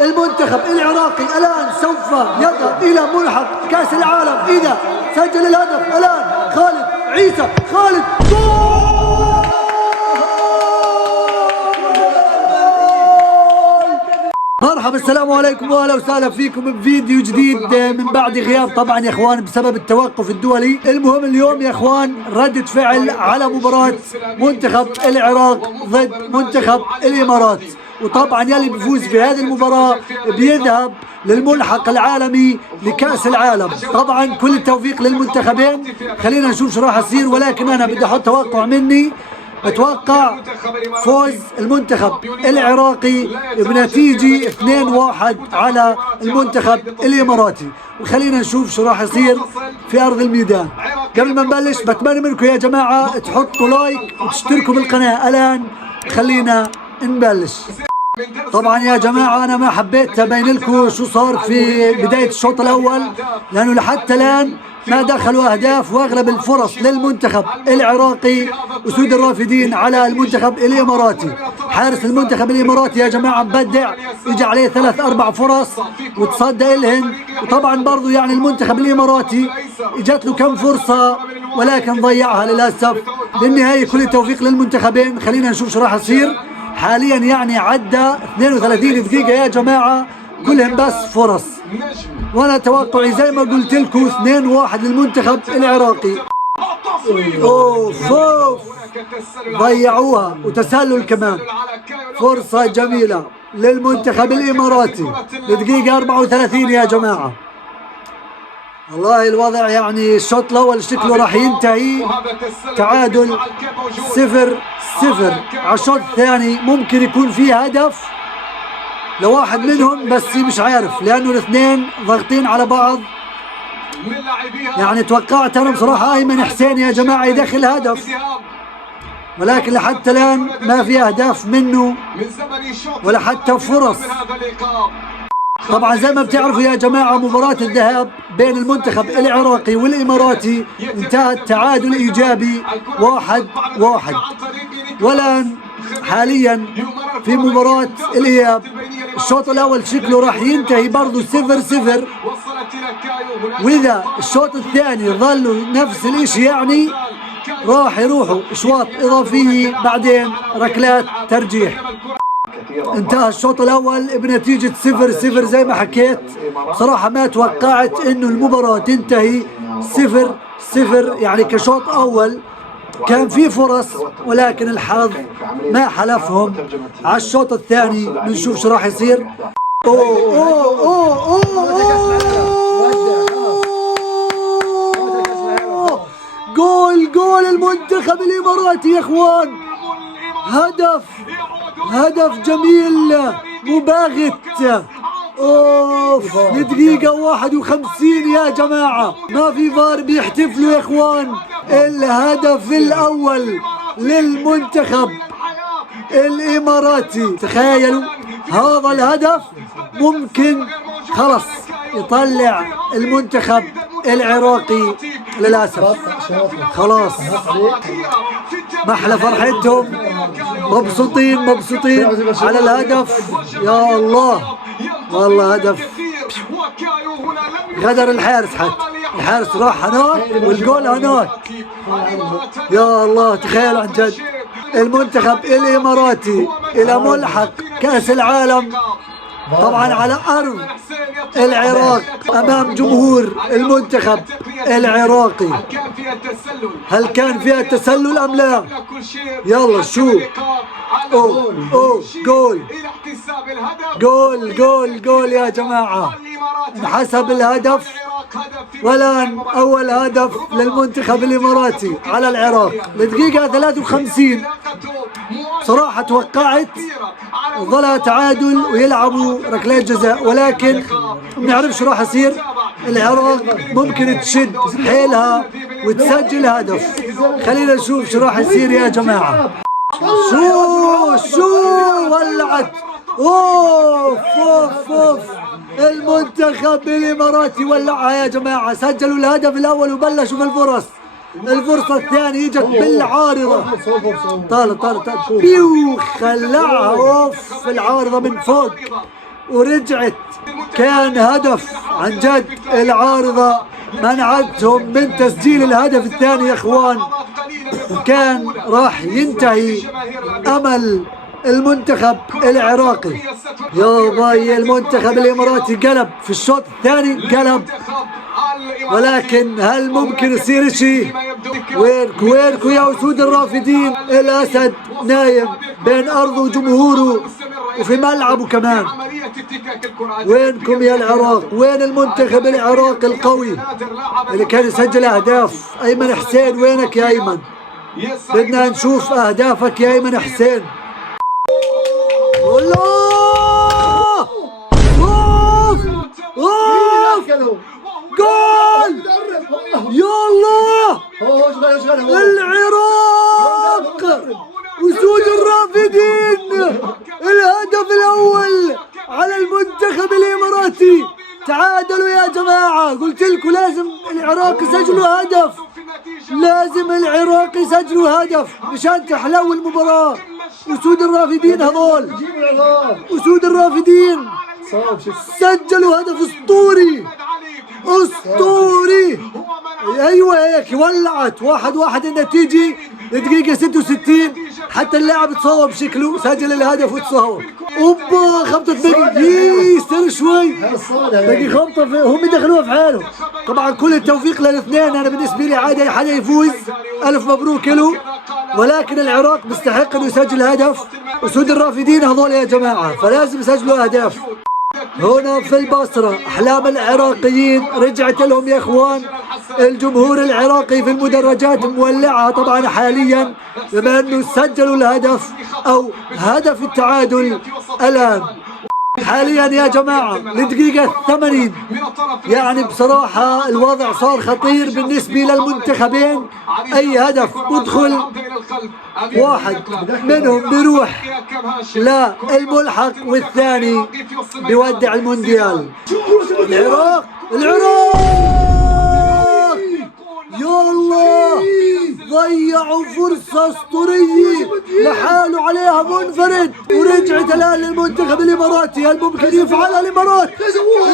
المنتخب العراقي الآن سوف يذهب إلى ملحق كأس العالم إذا سجل الهدف الآن خالد عيسى. خالد جول! مرحبا، السلام عليكم واهلا وسهلا فيكم بفيديو جديد من بعد غياب طبعا يا اخوان بسبب التوقف الدولي. المهم اليوم يا اخوان ردة فعل على مباراة منتخب العراق ضد منتخب الامارات، وطبعا يلي بيفوز في هذه المباراة بيذهب للملحق العالمي لكأس العالم. طبعا كل التوفيق للمنتخبين، خلينا نشوف شو راح يصير، ولكن انا بدي احط توقع مني. اتوقع فوز المنتخب العراقي بنتيجة 2-1 على المنتخب الاماراتي، وخلينا نشوف شو راح يصير في ارض الميدان. قبل ما نبلش بتمنى منكم يا جماعة تحطوا لايك وتشتركوا بالقناة. الان خلينا نبلش. طبعا يا جماعة أنا ما حبيت أبين لكم شو صار في بداية الشوط الأول، لأنه لحتى الآن ما دخلوا أهداف، وأغلب الفرص للمنتخب العراقي أسود الرافدين على المنتخب الإماراتي. حارس المنتخب الإماراتي يا جماعة مبدع، إجا عليه 3-4 فرص وتصدى إلهن، وطبعا برضو يعني المنتخب الإماراتي إجت له كم فرصة ولكن ضيعها للأسف. بالنهاية كل التوفيق للمنتخبين. خلينا نشوف شو راح يصير. حاليا يعني عدى 32 دقيقة يا جماعة، كلهم بس فرص، وانا توقعي زي ما قلت لكم 2-1 للمنتخب العراقي. اوف اوف ضيعوها، وتسلل كمان. فرصة جميلة للمنتخب الاماراتي لدقيقة 34 يا جماعة. والله الوضع يعني الشوط الاول شكله راح ينتهي تعادل 0-0. على الشوط الثاني ممكن يكون فيه هدف لواحد منهم، بس مش عارف لانه الاثنين ضاغطين على بعض. يعني توقعت انا بصراحة ايمن حسين يا جماعة يدخل هدف، ولكن لحتى الان ما في اهداف منه ولا حتى فرص. طبعا زي ما بتعرفوا يا جماعة مباراة الذهاب بين المنتخب العراقي والإماراتي انتهت تعادل إيجابي 1-1، والآن حاليا في مباراة الإياب الشوط الأول شكله راح ينتهي برضه 0-0، وإذا الشوط الثاني ظلوا نفس الإشي يعني راح يروحوا أشواط إضافية بعدين ركلات ترجيح. انتهى الشوط الاول بنتيجة 0-0 زي ما حكيت. صراحة ما توقعت انه المباراة تنتهي 0-0، يعني كشوط اول كان في فرص ولكن الحظ ما حلفهم. على الشوط الثاني بنشوف شو راح يصير. اوه اوه اوه اوه جول المنتخب الاماراتي يا اخوان. هدف جميل مباغت. اوف لدقيقة 51 يا جماعة، ما في فار، بيحتفلوا يا اخوان. الهدف الاول للمنتخب الاماراتي. تخيلوا هذا الهدف ممكن خلص يطلع المنتخب العراقي للأسف. خلاص محلى فرحتهم، مبسوطين على الهدف. يا الله والله هدف غدر الحارس، حتى الحارس راح هناك والجول هناك. يا الله تخيل عن جد المنتخب الاماراتي الى ملحق كأس العالم، طبعا على ارض العراق امام جمهور المنتخب العراقي. هل كان فيها تسلل ام لا؟ يلا شوف. اوه جول يا جماعة، انحسب الهدف. والان اول هدف للمنتخب الاماراتي على العراق لدقيقة 53. صراحة توقعت ظل تعادل ويلعبوا ركلات جزاء، ولكن ما نعرفش راح يصير. العراق ممكن تشد حيلها وتسجل هدف. خلينا نشوف شو راح يصير يا جماعة. شو ولعت. اوف المنتخب الاماراتي ولعها يا جماعة. سجلوا الهدف الاول وبلشوا بالفرص. الفرصة الثانية اجت بالعارضة، طالت بيو خلعها. اوف العارضة من فوق ورجعت. كان هدف عن جد، العارضة منعتهم من تسجيل الهدف الثاني يا اخوان، وكان راح ينتهي امل المنتخب العراقي. يا باي المنتخب الاماراتي قلب في الشوط الثاني، قلب، ولكن هل ممكن يصير شيء؟ وينكو يا اسود الرافدين؟ الاسد نايم بين ارضه وجمهوره وفي ملعبه كمان. وينكم يا العراق؟ وين المنتخب العراقي القوي اللي كان يسجل اهداف؟ ايمن حسين وينك يا ايمن؟ بدنا نشوف اهدافك يا ايمن حسين. الله! اوف! اوف! جول! يا الله! العراق وسود الرافدين، الهدف الاول على المنتخب الاماراتي. تعادلوا يا جماعه، قلت لكم لازم العراق يسجلوا هدف، لازم العراق يسجلوا هدف مشان تحلو المباراه. اسود الرافدين هذول، اسود الرافدين سجلوا هدف اسطوري اسطوري. ايوه هيك ولعت 1-1 النتيجه دقيقه 66. حتى اللاعب تصوب شكله، سجل الهدف وتصوب. اوبا خبطت بقي، استنى شوي، بقي خبطه هم دخلوها في حالهم. طبعا كل التوفيق للاثنين، انا بالنسبه لي عادي اي حدا يفوز، الف مبروك له، ولكن العراق مستحق انه يسجل هدف. اسود الرافدين هذول يا جماعه فلازم يسجلوا اهداف. هنا في البصرة أحلام العراقيين رجعت لهم يا إخوان. الجمهور العراقي في المدرجات مولعها طبعا حاليا، بما أنه سجلوا الهدف أو هدف التعادل الآن حاليا يا جماعة لدقيقة 80. يعني بصراحة الوضع صار خطير بالنسبة للمنتخبين. أي هدف بدخل واحد منهم بيروح للملحق والثاني بيودع المونديال. العراق، العراق يا الله ضيعوا فرصة اسطورية لحاله عليها منفرد، ورجعت الآن للمنتخب الإماراتي. هل ممكن يفعلها الإمارات؟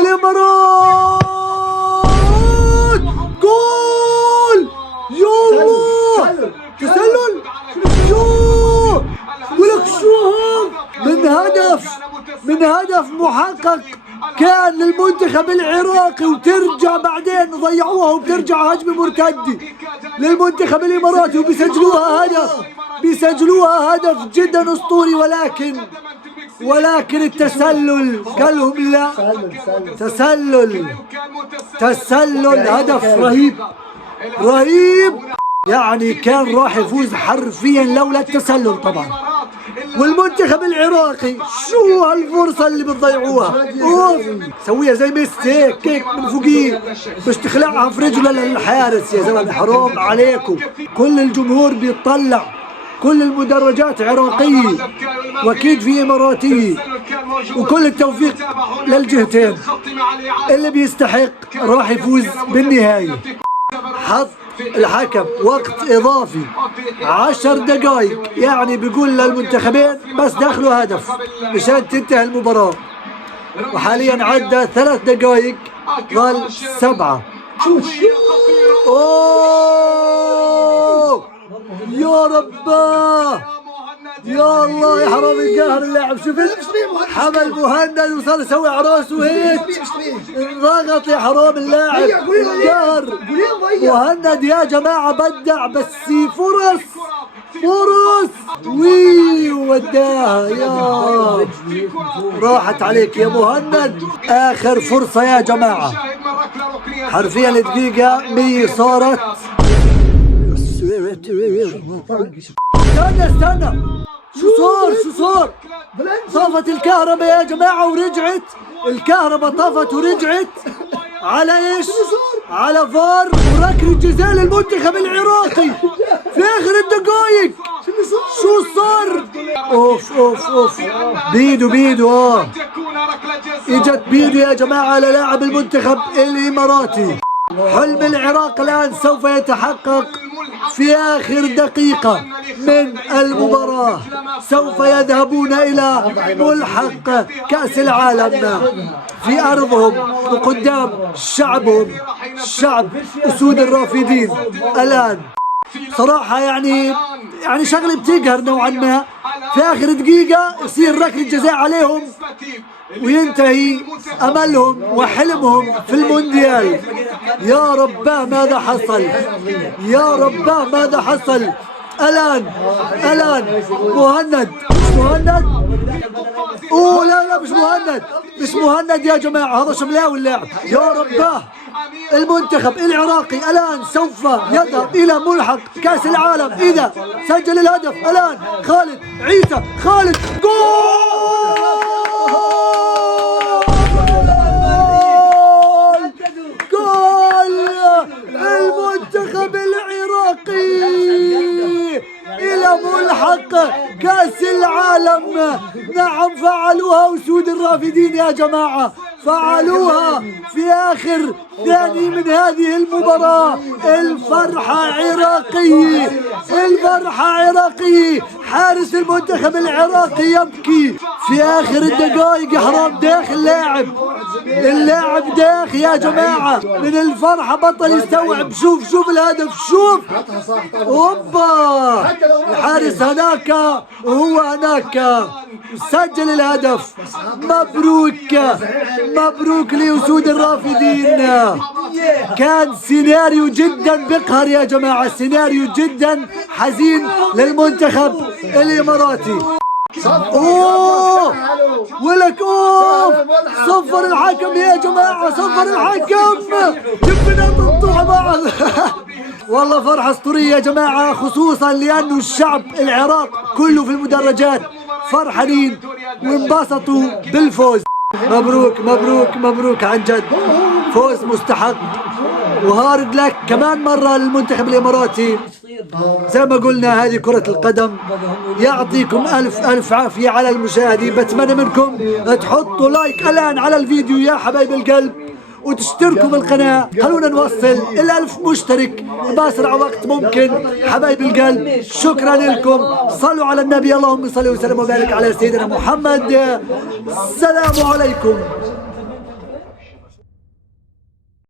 الإمارات جول! يا الله تسلل! يوه ولك شو من هدف محقق كان للمنتخب العراقي، وترجع بعدين ضيعوها وبترجع هجمة مرتدة للمنتخب الإماراتي بيسجلوها هدف جدا أسطوري. ولكن التسلل قال لهم لا، تسلل هدف رهيب. يعني كان راح يفوز حرفيا لولا التسلل طبعا. والمنتخب العراقي شو هالفرصة اللي بتضيعوها؟ اوف سويها زي ميسي هيك من فوقيه باش تخلعها في رجله للحارس. يا زلمة حرام عليكم. كل الجمهور بيطلع، كل المدرجات عراقية واكيد في اماراتية، وكل التوفيق للجهتين. اللي بيستحق راح يفوز بالنهاية. حط الحكم وقت اضافي 10 دقائق، يعني بيقول للمنتخبين بس دخلوا هدف مشان تنتهي المباراة، وحاليا عدى 3 دقائق ظل 7. اوه يا رباه يا الله يا حرام القهر اللاعب. شفت حمل مهند وصار يسوي على راسه هيك، انضغط يا حرام اللاعب. قهر مهند يا جماعه بدع، بس فرص وداها. يا راحت عليك يا مهند. اخر فرصه يا جماعه، حرفيا الدقيقه 100 صارت. استنى شو صار؟ طفت الكهرباء يا جماعة ورجعت الكهرباء، طفت ورجعت على ايش؟ على فار وركلة جزاء للمنتخب العراقي في اخر الدقائق. شو صار؟ اوف بيدو اجت بيدو يا جماعة على لاعب المنتخب الاماراتي. حلم العراق الان سوف يتحقق في آخر دقيقة من المباراة سوف يذهبون إلى ملحق كأس العالم في أرضهم وقدام شعبهم، شعب أسود الرافدين. الآن صراحة يعني شغلة بتقهر نوعا ما. في آخر دقيقة يصير ركلة جزاء عليهم وينتهي أملهم وحلمهم في المونديال. يا رباه ماذا حصل، يا رباه ماذا حصل. الآن مهند، اوه لا مش مهند يا جماعة، هذا شملاوي اللاعب. يا رباه المنتخب العراقي الآن سوف يذهب إلى ملحق كأس العالم إذا سجل الهدف. الآن خالد عيسى، خالد جول المنتخب العراقي إلى ملحق كأس العالم. نعم فعلوها أسود الرافدين يا جماعة، فعلوها في آخر ثاني من هذه المباراة. الفرحة عراقية، حارس المنتخب العراقي يبكي في آخر الدقائق. حرام داخل اللاعب داخل يا جماعة من الفرحة، بطل يستوعب. شوف الهدف، شوف اوبا، الحارس هناك وهو هناك سجل الهدف. مبروك لأسود الرافدين. كان سيناريو جدا بقهر يا جماعة، سيناريو جدا حزين للمنتخب الإماراتي. اوه ولك صفر الحكم يا جماعة، صفر الحكم. جبنا تنطوح بعض. والله فرحة اسطورية يا جماعة، خصوصا لأنه الشعب العراق كله في المدرجات فرحانين وانبسطوا بالفوز. مبروك عن جد، فوز مستحق وهارد لك كمان مرة للمنتخب الإماراتي. زي ما قلنا هذه كرة القدم. يعطيكم ألف عافية على المشاهدين. بتمنى منكم تحطوا لايك الآن على الفيديو يا حبايب القلب، وتشتركوا بالقناة. خلونا نوصل 1000 مشترك بأسرع وقت ممكن حبايب القلب. شكرا لكم، صلوا على النبي، اللهم صل وسلم وبارك على سيدنا محمد. السلام عليكم.